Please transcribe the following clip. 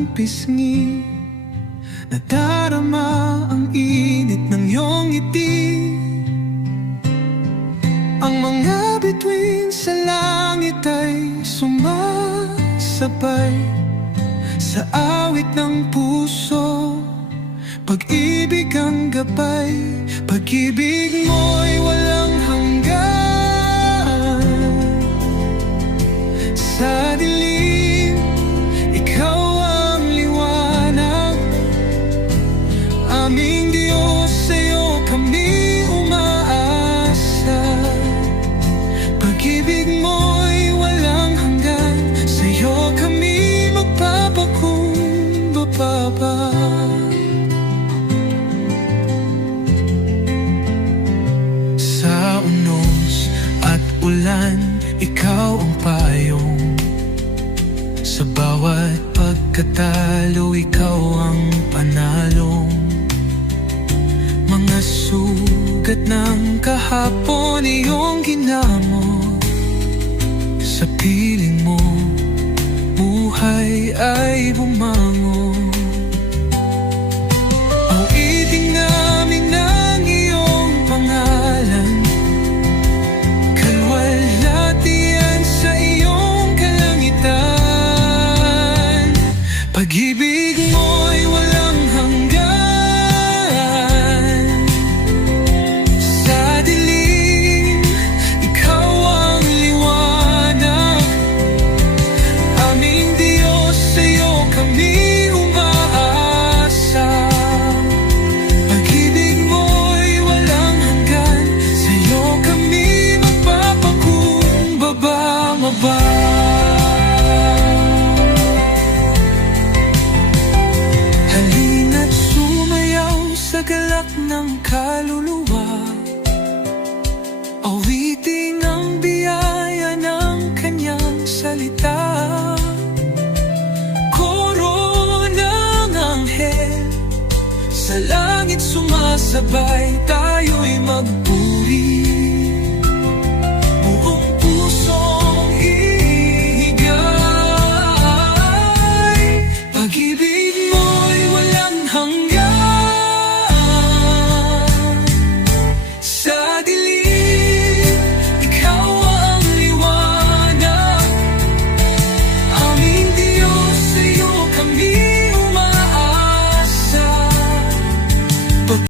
aking pisngi, nadarama ang init ng iyong ngiti. Ang mga bituin sa langit ay sumasabay sa awit ng puso. Pag-ibig ang gabay, pag-ibig mo'y walang hanggan. Sa dilim, ikaw ang liwanag. Aming Diyos, sa'yo kami umaasa. Pag-ibig mo'y walang hanggan, sa'yo kami magpapakumbaba. Sa unos at ulan, ikaw ang payong. Sa bawat pagkatalo, ikaw ang panalo. Mga sugat ng kahapon, iyong ginamot. Sa piling mo, buhay ay bumangon. Awitin namin ang iyong pangalan, kalwalhatian sa iyong kalangitan. Pag-ibig mo'y walang hanggan. Sa dilim, ikaw ang liwanag. Aming Diyos, sa'yo kami umaasa. Pag-ibig mo'y walang hanggan, sa'yo kami magpapakumbaba. Halina't sumayaw sa galak ng kaluluwa. Awitin ang biyaya ng kanyang salita. Koro ng anghel sa langit sumasabay, tayo'y magpuri.